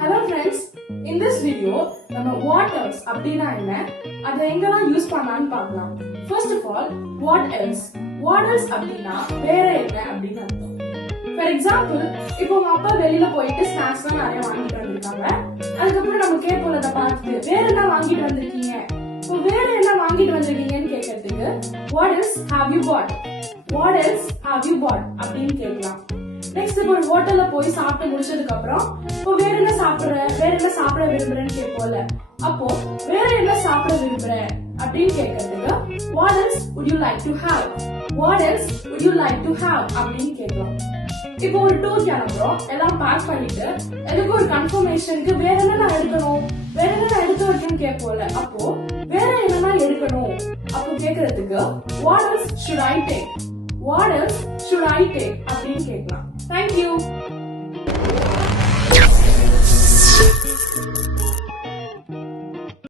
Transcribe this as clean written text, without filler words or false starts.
Hello friends, in this video நம்ம what else அப்படினா என்ன அதை எங்கெல்லாம் யூஸ் பண்ணலாம்னு பார்க்கலாம். First of all, what else அப்படினா வேற என்ன அப்படினு அர்த்தம். For example, இப்போ உங்க அப்பா வெளியில போயிட்டு ஸ்நாக்ஸ்லாம் நிறைய வாங்கிட்டு வந்திருக்காங்க. அதுக்கப்புறம் நம்ம கேட்போம் அதை பார்த்துட்டு வேற என்ன வாங்கிட்டு வந்திருக்கீங்க, இப்போ வேற என்ன வாங்கிட்டு வந்திருக்கீங்கன்னு கேட்கறதுக்கு what else have you bought அப்படின்னு கேட்கலாம். நெக்ஸ்ட் இப்போ ஒரு ஹோட்டல்ல போய் சாப்பிட்டு முடிச்சதுக்கு அப்புறம் இப்போ வேற என்ன சாப்பிட விரும்புறேன்னு கேட்போம்ல, அப்போ வேற என்ன சாப்பிட விரும்புற அப்படின்னு கேட்கறதுக்கு what else would you like to have அப்படின்னு கேட்கலாம். இப்போ ஒரு டூர் கிளம்புறோம், எல்லாம் பேக் பண்ணிட்டு எனக்கு ஒரு கன்ஃபர்மேஷனுக்கு வேற என்ன எடுத்து வைக்கணும்னு கேட்போம்ல, அப்போ வேற என்னன்னா எடுக்கணும் அப்போ கேட்கறதுக்கு what else should I take அப்படின்னு கேட்கலாம். Thank you.